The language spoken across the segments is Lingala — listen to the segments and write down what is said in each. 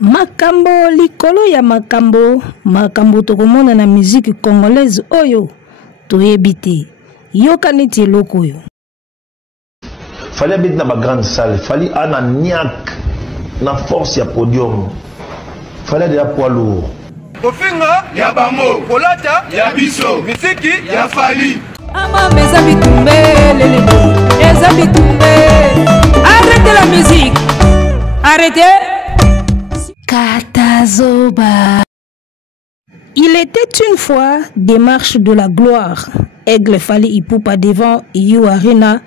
Makambo likolo ya makambo tokomona na musique congolaise oyo toyebi te yoka neti eloko oyo. Fallait habiter dans ma grande salle, fallait ana niak na force ya podium, fallait déjà poids lourd. Kofinga ya bango, kolata ya biso, misiki ya fali. Ama meza bitumbe lele, meza bitumbe. Arrêtez la musique, arrêtez. Katazoba. Il était une fois des marches de la gloire. Aigle Fally Ipupa devant You Arena.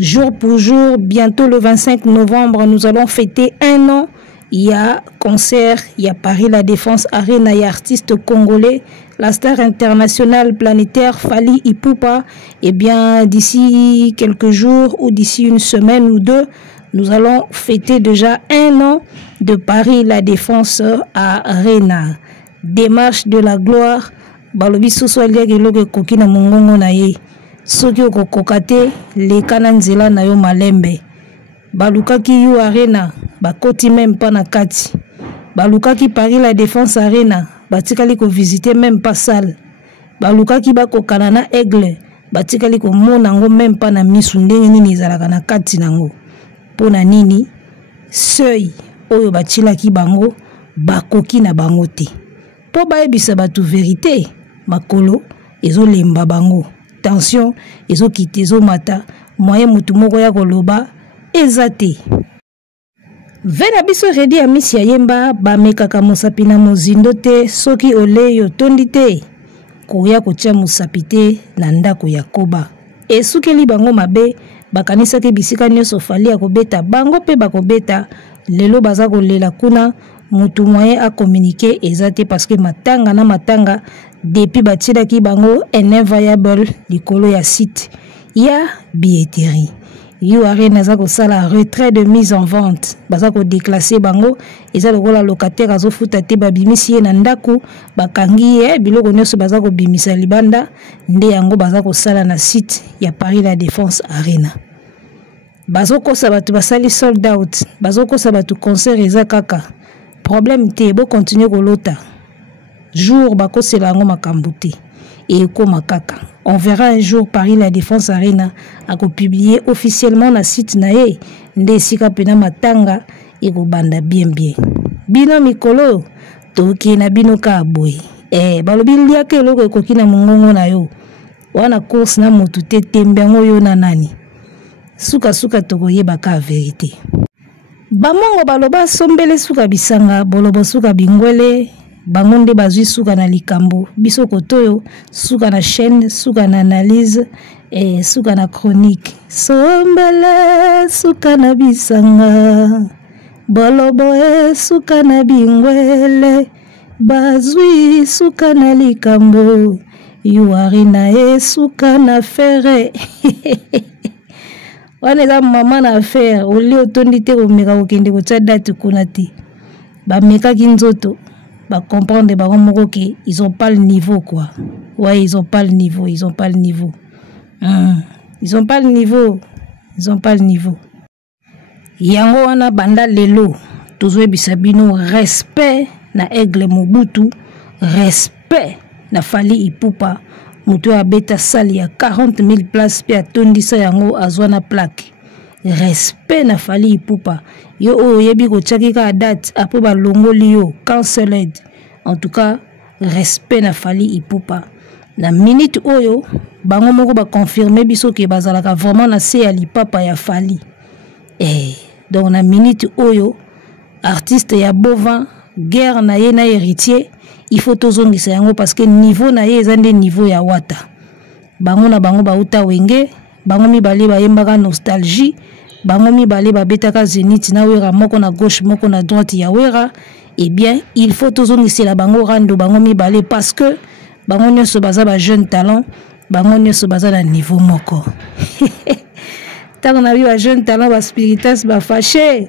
Jour pour jour, bientôt le 25 novembre, nous allons fêter un an. Il y a concert, il y a Paris La Défense Arena, il y a artiste congolais, la star internationale planétaire Fally Ipupa. Et bien, d'ici quelques jours ou d'ici une semaine ou deux, nous allons fêter déjà un an de Paris La Défense Arena. Démarche de la gloire. Balobi soswalia geloge kokina mongongo na ye. Soki okokokate le kananzela na yo malembe. Balukaki You Arena, bakoti même pas na kati. Balukaki Paris La Défense Arena, batikali ko visiter même pas salle. Balukaki bako kanana Aigle, batikali ko monango même pas na misu ndenge nini ezalaka na kati nango. Pona nini seuil oyo batilaki bango bakoki na bango te. Po bayebisa batu vérité makolo ezolemba bango. Tension ezokite ezomata moyen mutu moko ya koloba ezate. Vena biso redi ya misi ya yemba bamekaka mosapi na mozindo te soki oleyo tondi te koya kotia mosapi te na ndako ya koba. Esukeli bango mabe bakanisaki bisika nyonso Fally akobeta bango pe bakobeta lelo baza kolela kuna mutu moyen a communiquer ezate parce que matanga na matanga depuis batilaki bango un inviable likolo ya site ya billetterie. You Arena za kosala retrait de mise en vente baza ko déclasser bango eza lokola locataire azofuta te babimisi ye na ndaku bakangi ye biloko nyonso baza ko bimisa libanda nde yango baza kosala na site ya Paris La Défense Arena. Bazo kosa batu basali sold out bazo kosa batu concert eza kaka problème te bo continuer kolota jour bakosela ngo makambo te et koma kaka. On verra un jour Paris La Défense Arena a publié officiellement na site na ye nde sika pena matanga e ko banda bien. Bino mikolo toki na bino ka boy. Balobi lia ke loko ekoki na mongongo na yo. Wana course na motu te tembengo yo na nani. Suka toko yeba ka vérité. Bamongo baloba sombele suka bisanga bolobo suka bingwele. Bangonde bazui suka na likambo biso kotoyo suka na chaîne suka na analyse et suka na chronique sombele suka na bisanga bolobo suka na bingwele bazui suka na likambo You Arena suka na fere. Wana za mama na affaire oli otondi te komeka kokende kotia date kuna te bameka kinzoto ba comprendre ba moko que ils ont pas le niveau quoi. Ouais, ils ont pas le niveau. Ils ont pas le niveau. Yango wana banda lelo tozwe bisabino respect na Aigle Mobutu, respect na Fally Ipupa. Mutu abeta sali ya 40 000 places pe atondisa yango azwana plaque. Respect na Fally Ipupa. Yo oyebi ko tchakika date après ba longoli yo cancelled. En tout cas, respect na Fally Ipupa. Na minute oyo bango moko ba confirmer biso ke bazalaka vraiment na se ya lipapa ya Fally. Donc na minute oyo artiste ya Bovin guerre na ye na héritier il faut tozongisa yango parce que niveau na ye ezande niveau ya wata. Bango na bango ba uta wenge, bango mibale ba yembaka nostalgie, bango mibale ba betaka Zénith na wera moko na gauche moko na droite ya wera. Eh bien, il faut tozongisa la bango rando bango mibale parce que bango nyonso baza ba jeune talent, bango nyonso baza na niveau moko. Tant na ba jeune talent ba spiritas ba fâché.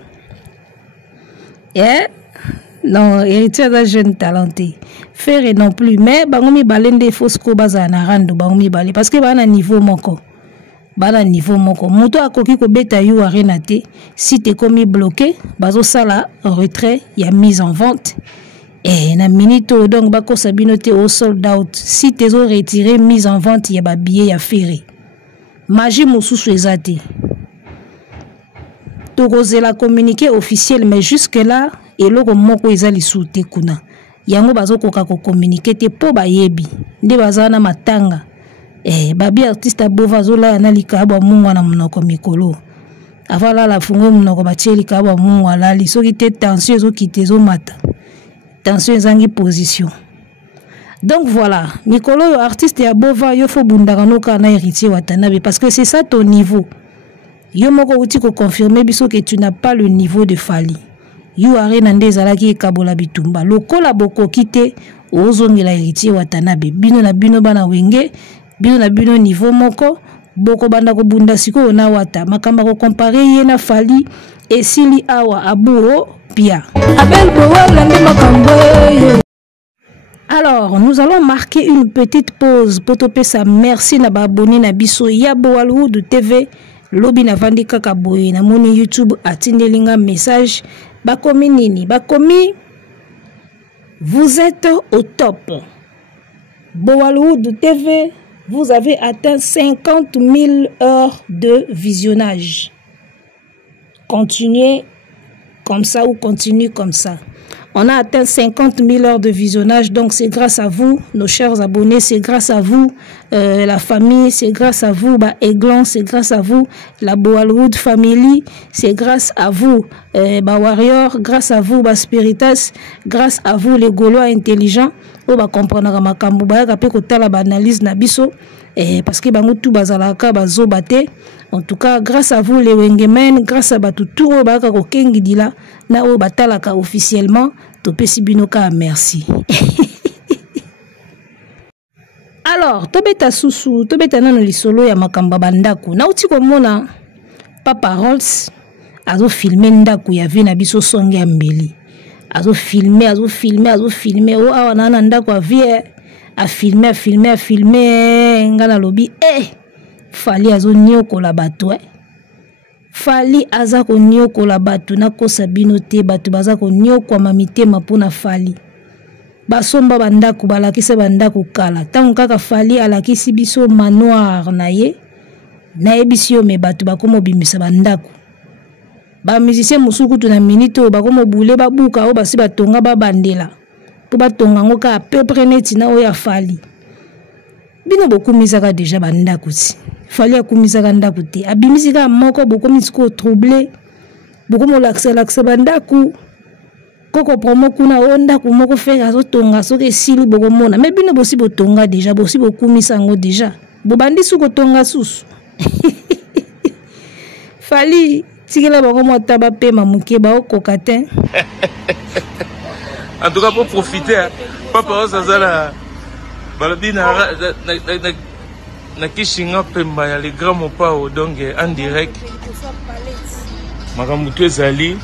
Non, héritier d'un jeune talenté. Faire non plus, mais bango mi balende fosco baza na rando bango mi balé parce que ba na niveau moko. bala niveau moko moto akoki ko beta you arena te si te komi bloqué bazo sala retrait ya mise en vente et na minute donc bako sabino te au sold out si te zo retirer mise en vente ya ba billet ya ferry magie mosusu ezate tokozela communiqué officiel mais jusque là eloko moko ezali soute kuna yango bazokoka ko communiquer te po bayebi nde bazana matanga babi artiste abova zola na likaba mungu na munoko mikolo avala la fungo munoko batie likaba mungu alali soki te tension ezokite ezomata tension ezangi position donc voilà mikolo yo artiste ya bova yo fo bundaka noka na héritier Watanabe parce que c'est ça ton niveau yo moko uti ko confirmer biso que tu n'as pas le niveau de Fally you arena ndezalaki kabola bitumba lokola boko kite ozongela héritier Watanabe bino na bino bana wenge bino na bino niveau moko boko banda ko bunda siko na wata makamba ko comparer ye na Fally esili awa abuo pia abel bowala nde makambo. Alors, nous allons marquer une petite pause pour topé sa merci na ba abonné na biso ya Bollywood TV lobi na vandi kaka boye na moni YouTube atindelinga message bakomi nini bakomi vous êtes au top Bollywood TV vous avez atteint 50 000 heures de visionnage. Continuez comme ça ou continuez comme ça. On a atteint 50 000 heures de visionnage, donc c'est grâce à vous, nos chers abonnés, c'est grâce à vous, la famille, c'est grâce à vous, Aiglon, c'est grâce à vous, la Bollywood Family, c'est grâce à vous, Warrior, grâce à vous, Spiritas, grâce à vous, les Gaulois intelligents, comprendre ma kambuba, analyse nabiso, parce que tout bazalaka bazobate. En tout cas, grâce à vous les Wengemen, grâce à Batutu, Baka Kokengi Dila, na o batalaka officiellement, Topesi Binoka, merci. Alors, Tobeta Susu, Tobeta Nano Lisolo ya Makamba Bandaku, na uti komona Papa Rolls, azo filmer ndaku ya vina biso songe ya mbeli. Azo filmer, o awa nana ndaku a vie, a filmer, ngana lobi, Fally azo nyoko la bato Fally azako nyoko la bato na kosa bino te bato bazako nyoko mamite mapona Fally basomba bandaku balakisa bandaku kala tangu kaka Fally alakisi biso manoir na ye na ebisio me bato bakomo bimisa bandaku ba musicien musuku tuna minito bakomo bule babuka o basi batonga babandela po batonga ngoka a peu près neti na o ya Fally bino bokumisaka déjà bandaku ti Fally akumisaka ndaku te abimisika moko bokomisiko troublé bokomo laksa bandaku koko promo kuna ondaku moko feka zo tonga soki sili bokomona mais bino bosi botonga déjà bosi bokumisa ngo déjà bobandi suko tonga susu Fally tikela bokomo taba pema mukeba okokatin en tout cas pour profiter papa osazala balobi na kishinga pemba ya les grands mopao donc en direct makamutu ezali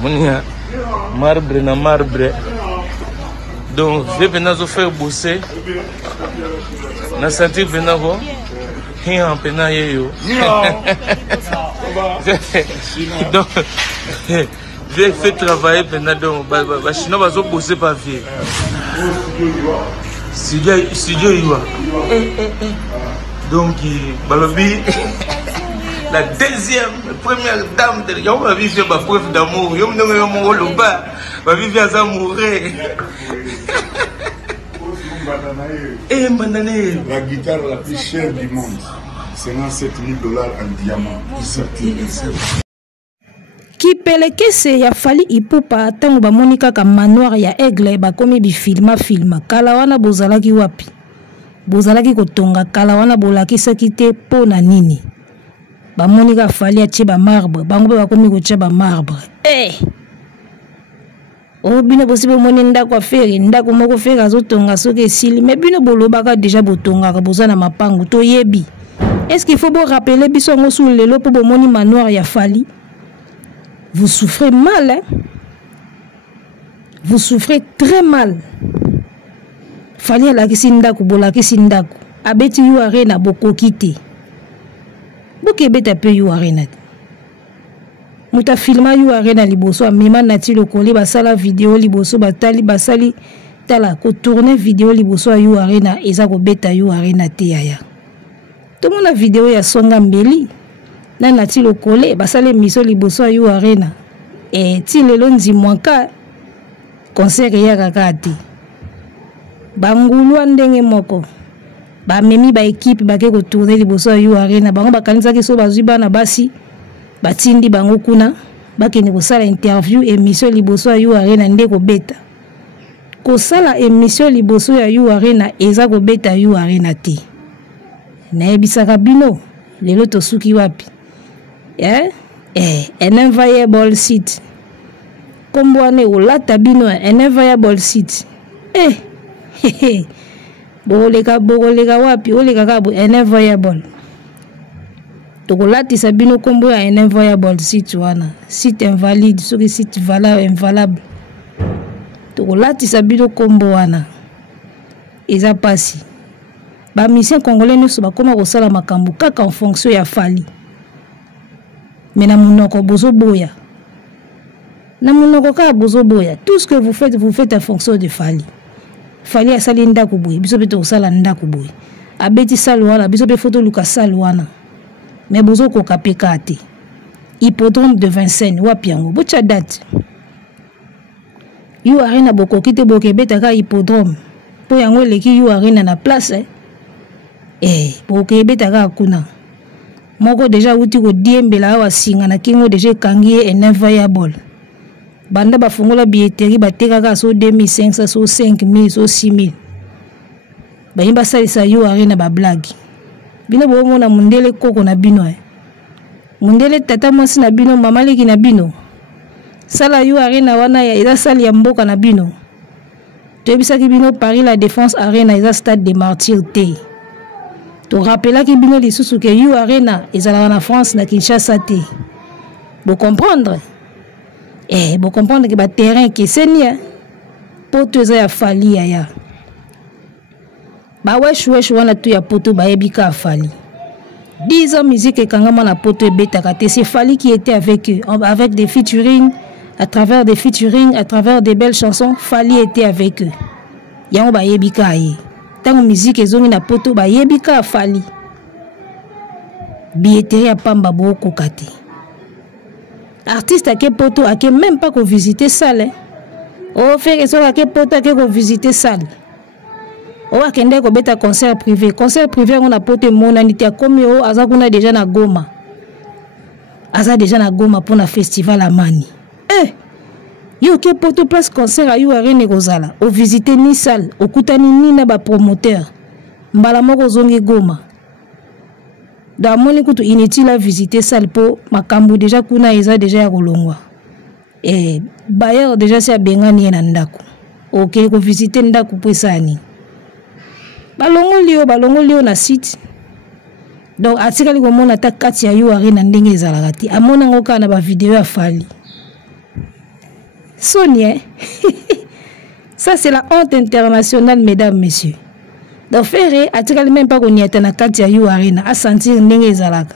monia marbre na marbre donc je vais venir faire bosser na sentir venir ko rien pena yeyo donc je fais travailler pendant donc chinois bazo bosser pas vie studio iwa donc balobi la première dame de yo va vivre ma preuve d'amour yo mnongo yo mo loba va vivre à mourir et mandane la guitare la plus chère du monde, $57 000 en diamant. Kipelekese ya Fally Ipupa tangu bamonika ka manoir ya Aigle bakomi bi filma kala wana bozalaki wapi bozalaki kotonga kala wana bolakisa kite pona nini bamonika Fally atie ba marbre bango bakomi ko tia ba marbre o bino possible moni ndako afere ndako moko fere azotonga soki esili mais bino bolobaka déjà botonga ka bozana mapangu to yebi est-ce qu'il faut rappeler biso ngo sous lelo po bomoni manoir ya Fally. Vous souffrez mal, hein? Vous souffrez très mal. Fally alakisi ndaku bolakisi ndaku abeti yu arena bokokite boke beta pe yu arena muta filma yu arena liboso amema nati lokoli basala video liboso batali basali tala ko tourner video liboso yu arena eza ko beta yu arena te yaya to mona video ya songa mbeli na nati lokole basale miso liboso yu arena ti lelo nzimwaka concert ya kakati bangulu ndenge moko ba memi ba équipe ba ke ko tourner liboso yu arena bango bakanisa ke so bazwi bana basi batindi bango kuna bakeni ko sala interview émission liboso yu arena nde ko beta ko sala émission liboso ya yu arena eza ko beta yu arena te na ebisaka bino lelo to suki wapi an inviable seat kombo ane olata bino an inviable seat bokoleka wapi oleka kabo an inviable tokolatisa bino kombo ya an inviable seat wana site invalide soki site invalable tokolatisa bino kombo wana eza pasi ba misien congolais nyonso bakoma kosala makambo kaka en fonction ya fali mais na munoko bozoboya na munoko ka bozoboya tout ce que vous faites en fonction de fali fali asali ndako boye biso beto kosala ndako boye abeti sale wana biso be photo luka sale wana mais bozo ko kapeka te hippodrome de Vincennes wapi yango bocha date yu arena bokokite bokebeta ka hippodrome po yango leki yu arena na place bokebeta ka kuna moko deja uti ko diembela awa singa na kingo deja kangi en inviable banda bafungola billetterie batekaka so 2500 so 5000 so 6000 bayimba salisa yu arena ba blague bino bomona mundele koko na bino mundele tata mwasi na bino mama leki na bino sala yu arena wana ya eza sali ya mboka na bino tebisaki bino Paris la Défense Arena eza stade des martyrs te to rappelaki bino lisusu ke yu arena ezalaka na France na Kinshasa te bo comprendre bo comprendre que ba terrain ke senia poto eza ya fali ya ba wesh wana tu ya poto ba yebika afali 10 ans musique ekangama na poto ebetaka te c'est Fali qui était avec eux avec des featuring à travers des belles chansons. Fali était avec eux yango ba yebika ye tango musique ezongi na poto ba yebika Fali billetterie pamba boko kati artiste ake poto ake même pas ko visiter salle fait que ake poto ake ko visiter salle akende ko beta concert privé on a poto monani te komi aza kuna déjà na Goma pour na festival Amani yo ke poto place concert ayu arena kozala o visiter ni salle okutani ni na ba promoteur mbala moko zongi Goma da moni kutu inutile à visiter salle po makambo déjà kuna eza déjà ya kolongwa bayer déjà c'est bengani na ndako ko visiter ndako po sani balongo lio na site donc atikali ko mona ta kati ya yu arena ndenge ezalaka ti amona ngoka na ba vidéo ya Fali Sonia ça c'est la honte internationale mesdames messieurs. Donc Ferré atikali même pas ko niata na kati ya yu arena a sentir ndenge ezalaka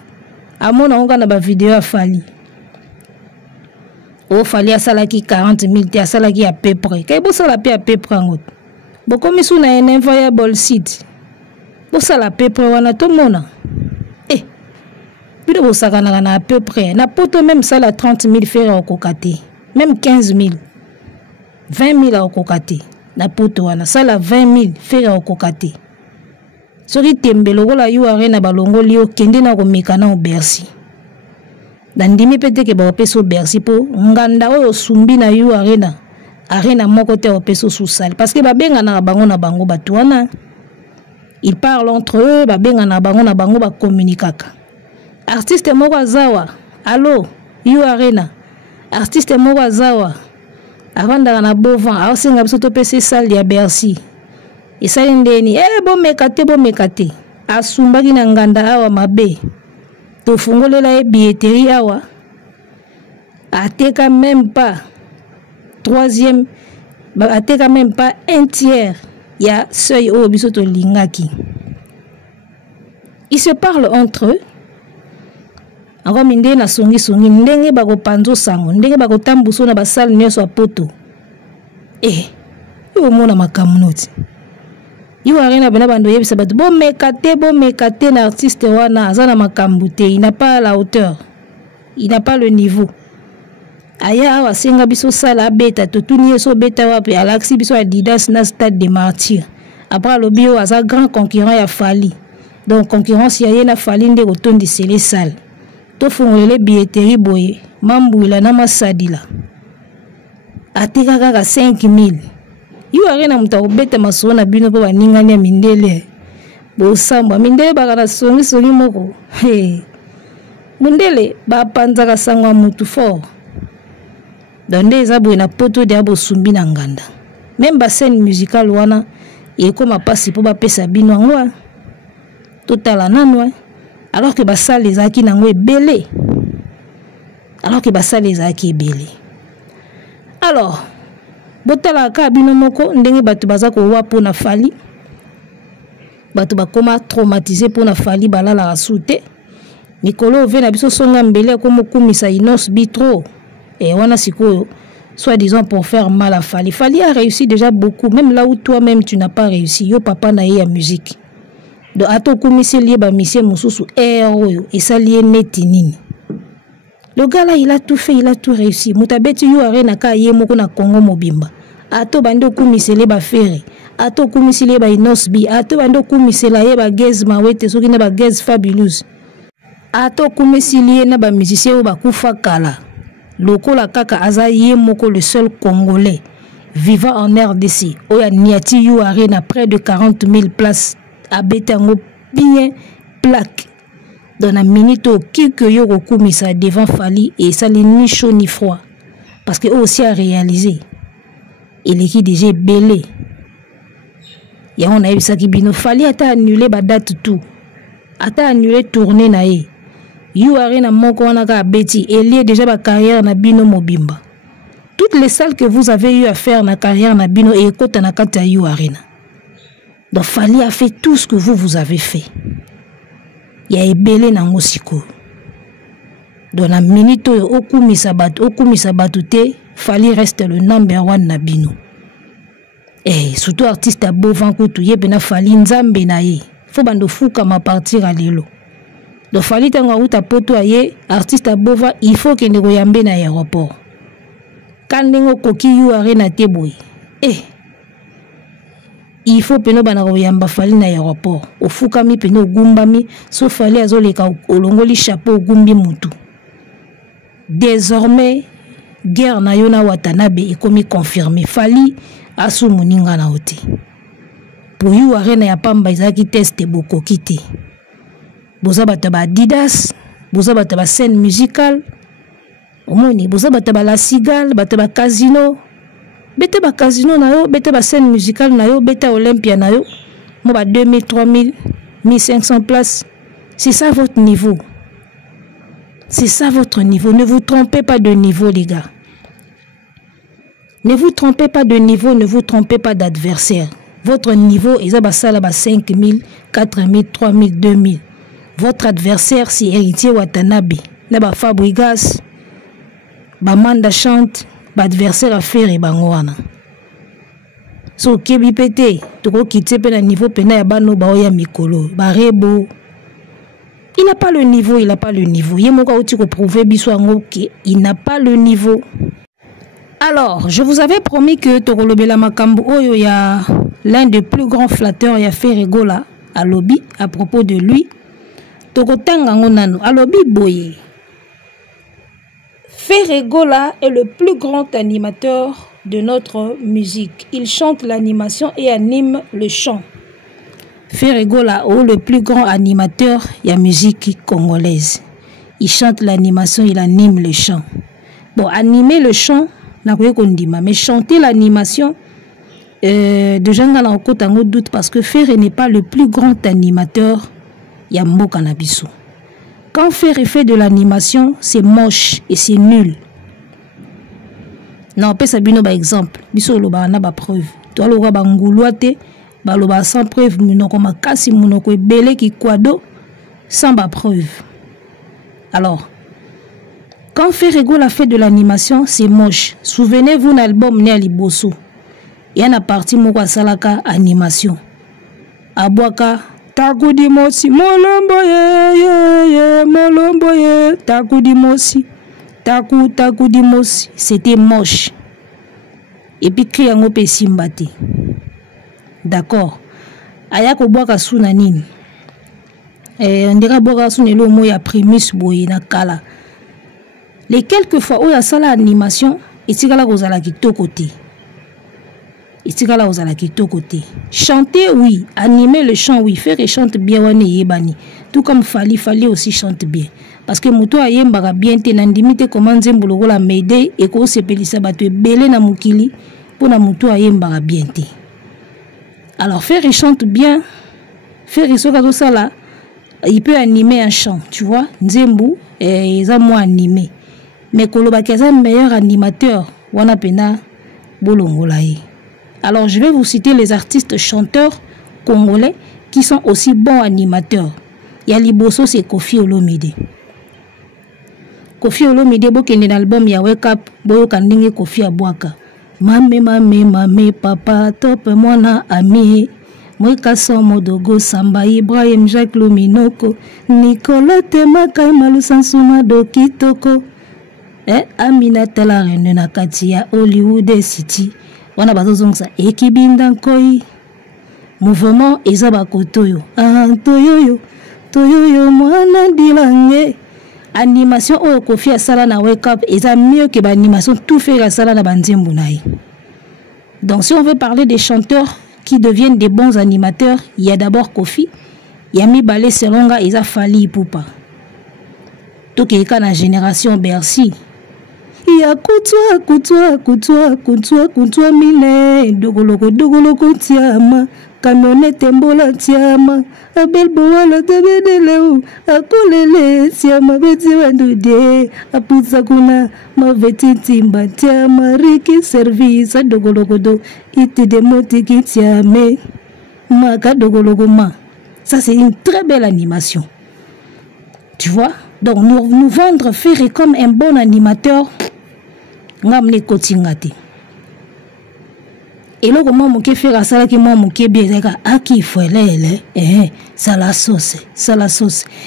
amona ngoka na ba vidéo ya Fali Fali asalaki 40,000 te asalaki à peu près kay bo sala pe à peu près ngot bokomi suna un inviable site bosala peu près wana to mona bino bosakana na à peu près na poto même sala 30,000 fera okokate même 15,000 20,000 okokate na poto wana sala 20,000 fera okokate soki tembelo kola yu arena balongo lio kende na komeka na Bercy dandimi pete ke ba peso Bercy po nganda oyo sumbi na yu arena moko te opeso sous salle parce que babenga na bango batuana ils parlent entre eux babenga na bango ba communiquaka artiste moko azawa allo yu arena artiste moko azawa avanda na bovan aosenga biso to pese salle ya Bercy esali ndeni bo mekate asumbaki na nganda awa mabe to fungolela billetterie awa ateka même pas troisième ateka même pas un tiers ya seuil o biso to lingaki Ils se parlent entre eux. Encore minde na songi songi ndenge bako panzo sango ndenge bako tambuso na basal nyoso a poto. Yo mona makamnoti. Yo arena bana bando yebisa batu bo mekate na artiste wana azana makambute, il n'a pas la hauteur. Il n'a pas le niveau. Aya awa senga biso sala beta to tuni so beta wapi alaxi biso Adidas na stade des martyrs. Après le bio aza grand concurrent ya Fali. Donc concurrence ya na Fali nde otondi sele sale. To fongolele billetterie boye mambula na masadila. Atika kaka 5000. Yo arena muta obeta maso na bino po baningani ya mindele. Bo samba mindele bakana songi moko. Mundele ba panzaka sangwa mutu fort. Donde ezabwe na poto de abo sumbi na nganda. Même ba scène musicale wana e koma pasi po ba pesa bino ngwa. Totala nanwa. Alors que ba sale ezaki nango ebele. Alors botala ka bino moko ndenge batu bazako wapo na Fali. Batu bakoma traumatisé pour na Fali balala rasute. Mikolo ve na biso songa mbele komo kumisa inos bitro. Et on a sikoyo, soi-disant pour faire mal à Fali. Fali a réussi déjà beaucoup, même là où toi-même tu n'as pas réussi. Yo papa na ye ya musique. Donc ato kumisi lié ba misie mususu et ça lié netinini. Le gars là il a tout fait, il a tout réussi. Mutabeti yo arena ka ye moko na Congo mobimba. Ato bando kumisi le ba fere. Ato kumisi le ba inosbi. Ato bando kumisi la ye ba gaz mawete soki na ba gaz fabulous. Ato kumisi lié na ba musicien ou ba kufa kala. Lokola kaka aza ye moko le seul Congolais vivant en RDC. Oya niati yu arena près de 40 000 places à Betango bien plaque. Dans la minute au kiko yo kumisa devant Fali et ça n'est ni chaud ni froid. Parce que aussi a réalisé. Il est qui déjà belé. Ya on a eu ça qui bino Fali ata annulé ba date tout. Ata annulé tournée na ye. You arena moko wana ka beti elie déjà ba carrière na bino mobimba. Toutes les salles que vous avez eu à faire na carrière na bino et kota na kata you arena. Donc Fali a fait tout ce que vous avez fait. Ya ebele na ngosiko. Dans la minute okumisa batu te Fali reste le number 1 na bino. Et surtout artiste à Bovan kutu yebe na Fali nzambe na ye. Faut bando fuka ma partir à lelo. Donc Fali tanga uta poto aye artiste à Bova il faut que ndeko yambe na aéroport. Kandengo koki yu arena teboy. Il faut peno bana yamba Fali na aéroport. Ofuka mi peno gumbami so Fali azoleka olongoli chapeau gumbi mutu. Désormais guerre na yona Watanabe est comme confirmé. Fali asu muninga na oti. Pour yu arena ya pamba izaki teste boko kiti. Boza bataba Adidas, boza bataba scène musicale. Omoni boza bataba la cigale, bataba casino. Bete ba casino na yo, bete ba scène musicale na yo, bete Olympia na yo. Mo ba 2000, 3000, 1500 places. C'est ça votre niveau. C'est ça votre niveau. Ne vous trompez pas de niveau les gars. Ne vous trompez pas de niveau, ne vous trompez pas d'adversaire. Votre niveau est à 5000, 4000, 3000, 2000. Votre adversaire, c'est Héritier Watanabe. Naba Fabrigas, Bamanda chante, adversaire à faire et bangoana. So kebi pété, toko kité pe na niveau pena ya bano ba oya mikolo, barebo. Il n'a pas le niveau, il n'a pas le niveau. Yemoka outi ko prouver biso ngo il n'a pas le niveau. Alors, je vous avais promis que Tokolobela Makambo oyo ya l'un des plus grands flatteurs ya Ferregola à lobby à propos de lui. Tokotanga ngonano alobi boye. Ferregola est le plus grand animateur de notre musique. Il chante l'animation et anime le chant. Ferregola est le plus grand animateur de la musique congolaise. Il chante l'animation, il anime le chant. Bon, animer le chant, mais chanter l'animation, déjà on a un doute parce que Ferre n'est pas le plus grand animateur. Yambo Kanabiso. Quand Ferre fait de l'animation, c'est moche et c'est nul. Non, peut sabino par exemple. Biso loba na ba preuve. Toi loba ba nguluate, ba loba sans preuve munoko makasi munoko ebele ki kwado. sans ma preuve. Alors, quand Ferrego a fait de l'animation, c'est moche. Souvenez-vous d'un album né à Liboso. Il y a une partie Moko Salaka animation. Abwaka, Takudi Mosi, Molomboye, Molomboye, Takudi Mosi, Takudi Mosi. C'était moche. Et puis, Kriyango pe Simbate. D'accord. Ayako Bwaka Sunanine. On dirait Bwaka Sunelo Moya Primus Boye na Kala. Les quelques fois où il y a ça l'animation, il y a là aux côté. Il y a là aux côté. Chanter, oui. Animer le chant, oui. Faire et chante bien, yebani. Tout comme Fali aussi chante bien. Parce que Mouto a yembara bien, te nandimite comment Zembolo la m'aider et qu'on se pelissa battu belé na mukili pour na Mouto a yembara bien te. Alors faire et chante bien, faire et soka ça là, il peut animer un chant, tu vois. Nzembu, ils ont moins animé. Mais Koloba Kaza meilleur animateur, wana pena bolongolaye. Alors je vais vous citer les artistes chanteurs congolais qui sont aussi bons animateurs. Il y a Liboso, c'est Kofi Olomide. Kofi Olomide, bokende l'album ya Wake Up, boyo kandenge Kofi Abwaka. Mame, papa, top mwana ami. Mweka Somo Dogo Samba Ibrahim Jacques Luminoko. Nicolas Temaka Malusansuma Dokitoko. Amina Tala Rene na Katia Hollywood City. Wana bazozongsa ekibinda nkoi. Mouvement ezaba kotoyo. Toyoyo mwana dilange. Animation o Kofi asala na Wake Up eza mieux que l'animation tout fait asala na banzembu nae. Donc si on veut parler des chanteurs qui deviennent des bons animateurs, il y a d'abord Kofi, il y a Mibale Selonga eza Fali Ipupa. Tout qui est la génération Bercy. Il y a Koutoua mine, dogoloko tiama, camionnette mbola tiama, abel boala tebedele, akolele tiama beti wandude, aputsa kuna maveti timba tiama, riki service dogoloko do, ite demoti ki tiame, maka dogoloko ma. Ça c'est une très belle animation. Tu vois? Donc nous vendre Ferré comme un bon animateur, ngamne kotingate. Et là comment mon faire à ça qui moi mon bien aki foelele ça la sauce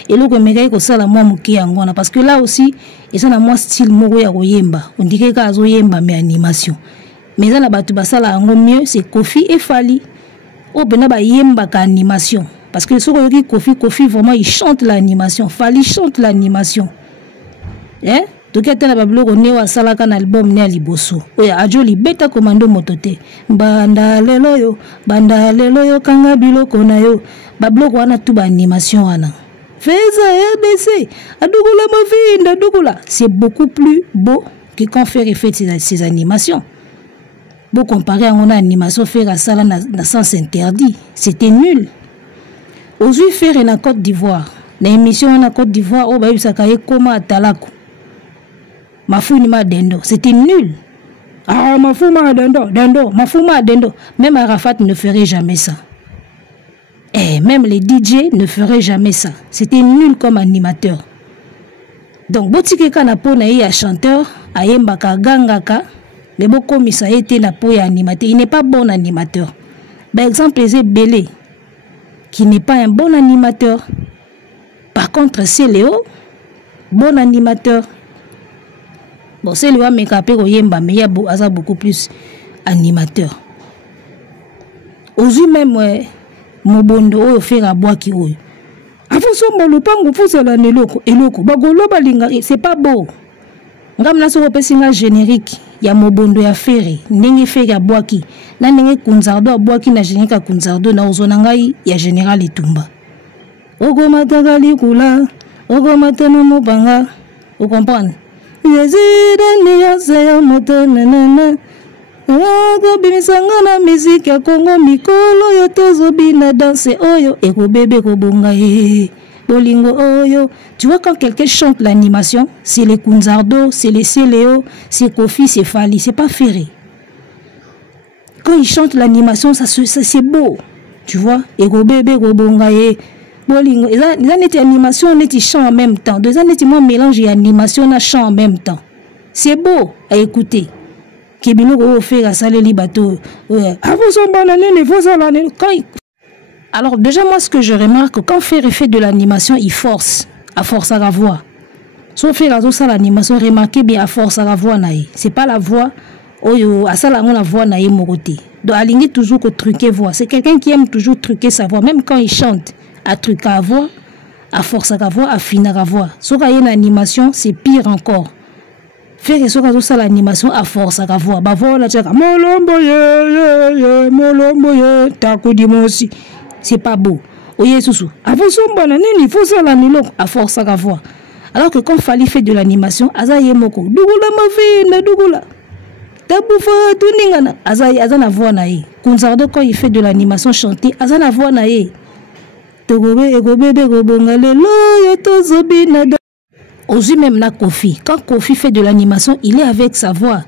et là comme mega ko sala moi mon ngona parce que là aussi et ça na moi style moko ya koyemba on dirait ka zo yemba mais animation mais ça na batu basala ngo mieux c'est Kofi et Fali o bena ba yemba ka animation parce que ce que Kofi vraiment il chante l'animation, Fali chante l'animation. Donc il y a un salaka un album né à Liboso. Oya ajoli beta commando motote. Banda lelo yo kanga biloko na yo. Babloko wana tout ba animation wana. Feza RDC, adugula mavinda dugula. C'est beaucoup plus beau que quand Ferré fait ses animations. Beau comparer à une animation faire à ça na sens interdit, c'était nul. Aujourd'hui Ferré na Côte d'Ivoire. Na émission en Côte d'Ivoire o ba yusakaye koma atalako. Mafuma dendo, c'était nul. Ah, Mafuma dendo. Même Arafat ne ferait jamais ça. Et même les DJ ne feraient jamais ça. C'était nul comme animateur. Donc, Botike Kanapo na ya chanteur, Ayembaka Gangaka, mais beaucoup ça a été na po ya animateur. Il n'est pas bon animateur. Par exemple, c'est Belé, qui n'est pas un bon animateur. Par contre, c'est Léo, bon animateur. Bon, c'est le mais il y a beaucoup plus animateur. Aujourd'hui même, Mobondo, fait à bois qui ouille. Avant ça, le pango pousse la neloko, eloko, bagolo balinga, c'est pas beau. Ngam na so pesinga générique, ya Mobondo ya Ferré, nenge fait à bois qui, na nenge kunzardo à bois qui na généka kunzardo na ozonangai ya général Etumba. Ogo matagali kula, ogo matano mobanga, vous comprenez? Bimisangana musique ya Congo mikolo yo tozobina danse oyo ekobebe kobonga bolingo oyo. Tu vois quand quelqu'un chante l'animation, c'est les Kunzardo, c'est les Céléo, c'est Kofi, c'est Fali, c'est pas Ferré. Quand il chante l'animation, ça c'est beau. Tu vois, ekobebe kobonga bolingo ils ont animation on chant en même temps deux moi mélange et animation na chant en même temps c'est beau à écouter kebino ko faire ça les bateau alors déjà moi ce que je remarque quand Ferré fait de l'animation il force à la voix sauf faire ça l'animation remarquez bien à force à la voix naïe c'est pas la voix oyo à ça la voix naïe moroté donc alingi toujours que truquer voix c'est quelqu'un qui aime toujours truquer sa voix même quand il chante à truquer à voix à force à la voix à finir à la voix sauf qu'il y a une animation c'est pire encore faire ça l'animation à force à la voix bah voilà tu molombo ye takudi mosi c'est pas beau oye sousou avant son banane il faut ça la nilo à force à la voix alors que quand Fally fait de l'animation azaye moko dugula mafina dugula taboufa tuningana azana voix nae Kunzardo quand il fait de l'animation chantée azana voix nae togobe egobe de gobonga lelo yo tozobina aussi même na Kofi quand Kofi fait de l'animation il est avec sa voix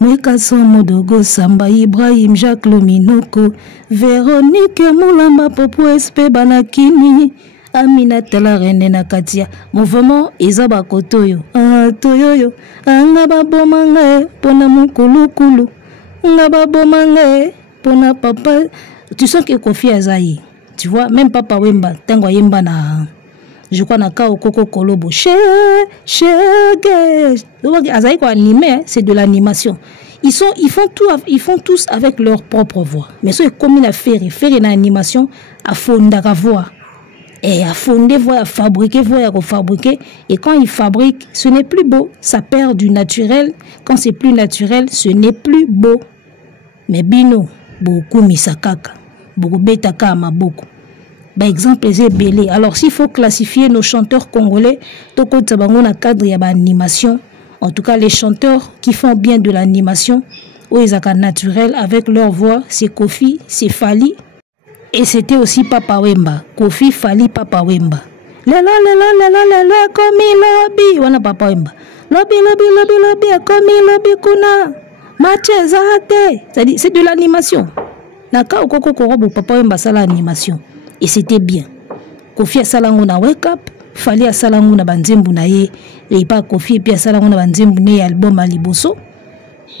Mwekaso Modogo Samba Ibrahim Jacques Lominoko Véronique Moulamba Popo Espe Banakini Amina Tala René Nakatia mouvement Ezaba Kotoyo Toyoyo Ngaba Bomange Pona Mukulukulu Ngaba Bomange Pona Papa tu sens que Kofi Azaï tu vois même Papa Wemba Tango Yemba na je crois na Kao Koko Kolobo Azaï quoi animé c'est de l'animation ils font tous avec leur propre voix mais c'est comme il a fait une animation à fonder la voix et à fonder voix à fabriquer voix à refabriquer et quand il fabrique ce n'est plus beau ça perd du naturel quand c'est plus naturel ce n'est plus beau mais bino beaucoup misakaka beaucoup betaka maboko. Par exemple, les belé. Alors, s'il faut classifier nos chanteurs congolais, tout compte dans cadre de l'animation. En tout cas, les chanteurs qui font bien de l'animation, où ils sont naturels avec leur voix, c'est Kofi, c'est Fally, et c'était aussi Papa Wemba. Kofi, Fally, Papa Wemba. La comme il lobby, on a Papa Wemba. Lobby, comme il lobby kuna. Mathieu Zahate. C'est de l'animation. Naka ou Koko Korobo, Papa Wemba, ça l'animation. Et c'était bien. Kofi a salango na wake up, Fally a salango na banzembu na ye, et pas Kofi et puis a salango na banzembu na ye album à Liboso.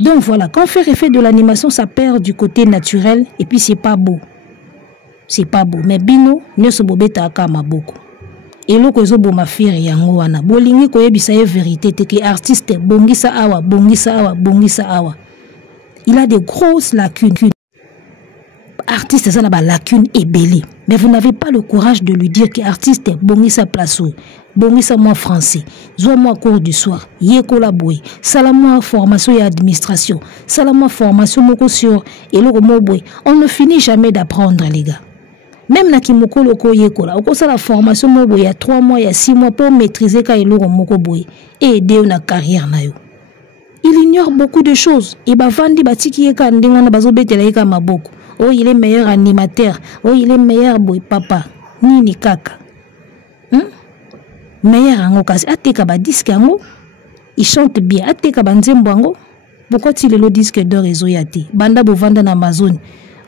Donc voilà, quand Ferré fait de l'animation, ça perd du côté naturel et puis c'est pas beau. C'est pas beau. Mais bino, ne se bobeta akama beaucoup. Et lo ko zo bo ma firi yango wana. Bolingi ko yebisa ye vérité te que artiste bongisa awa, bongisa awa, bongisa awa. Il a des grosses lacunes. Artiste ça n'a pas lacune et belé mais vous n'avez pas le courage de lui dire que artiste bongisa place bongisa moi français zo moi cours du soir yekola boy salamoi formation et administration salamoi formation moko sur et le mot boy on ne finit jamais d'apprendre les gars même na kimoko loko yekola oko ça la formation mo boy il y a 3 mois il y a 6 mois pour maîtriser ka elo moko boy et aider na carrière na yo. Il ignore beaucoup de choses et bavandi batiki yeka ndinga na bazobetela yeka maboko. Oh, il est meilleur animateur. Oh, il est meilleur boy papa. Nini kaka. Meilleur ango kasi. Ateka ba disque ango. Il chante bien. Ateka ba nzembo ango. Pourquoi il est le disque d'or et zoyati? Banda bo vanda na Amazon.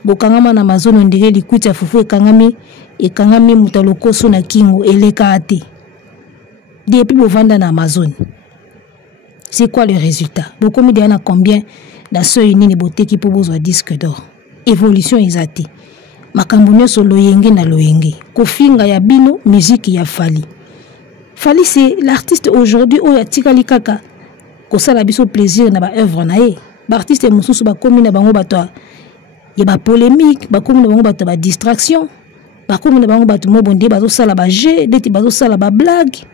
Bo kangama na Amazon on dirait likuti ya fufu e kangami mutaloko so na kingo eleka ate. Depuis bo vanda na Amazon. C'est quoi le résultat? Beaucoup me disent combien dans ce uni beauté qui peut besoin disque d'or. Évolution exate. Makambunyo so loyenge na loyenge. Kofinga ya bino, musique ya Fally. Fally c'est l'artiste aujourd'hui où ya tikali kaka. Ko sala biso plaisir na ba œuvre na ye. Ba artiste mususu ba komi na bango bato ya ba polémique, ba komi na bango bato ba distraction. Ba komi na bango bato mo bonde bazo sala ba jeu, deti bazo sala ba blague.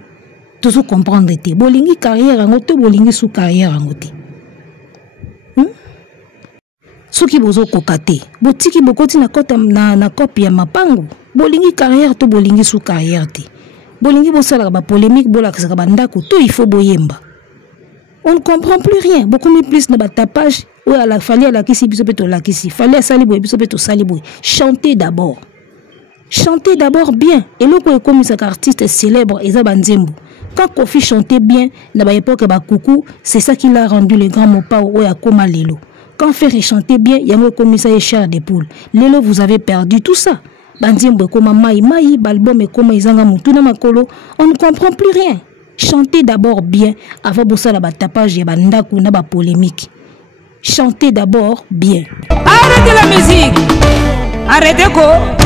Tout ça comprendre te. Bolingi carrière en te bolingi sous carrière en te. Soki bozo kokate. Botiki bokoti na kota na copie ya mapango. Bolingi carrière to bolingi sous carrière te. Bolingi bosala ba polémique bolakisa ba ndako to il faut boyemba. On ne comprend plus rien. Beaucoup plus na ba tapage ou à la Fally à la kisi biso peto la kisi. Fally à sali boy biso peto sali boy. Chantez d'abord. Chantez d'abord bien. Et le ko comme ça artiste célèbre eza banzembo. Quand Kofi chantait bien, dans l'époque Bakoukou, c'est ça qui l'a rendu le grand Mopa ou Yakoma Lelo. Quand Ferré chantait bien, il y a un commissaire cher des poules. Lelo, vous avez perdu tout ça. Bandiembo koma mai, balbum koma izanga mutuna makolo, on ne comprend plus rien. Chantez d'abord bien avant de faire la tapage et la polémique. Chantez d'abord bien. Arrêtez la musique. Arrêtez quoi?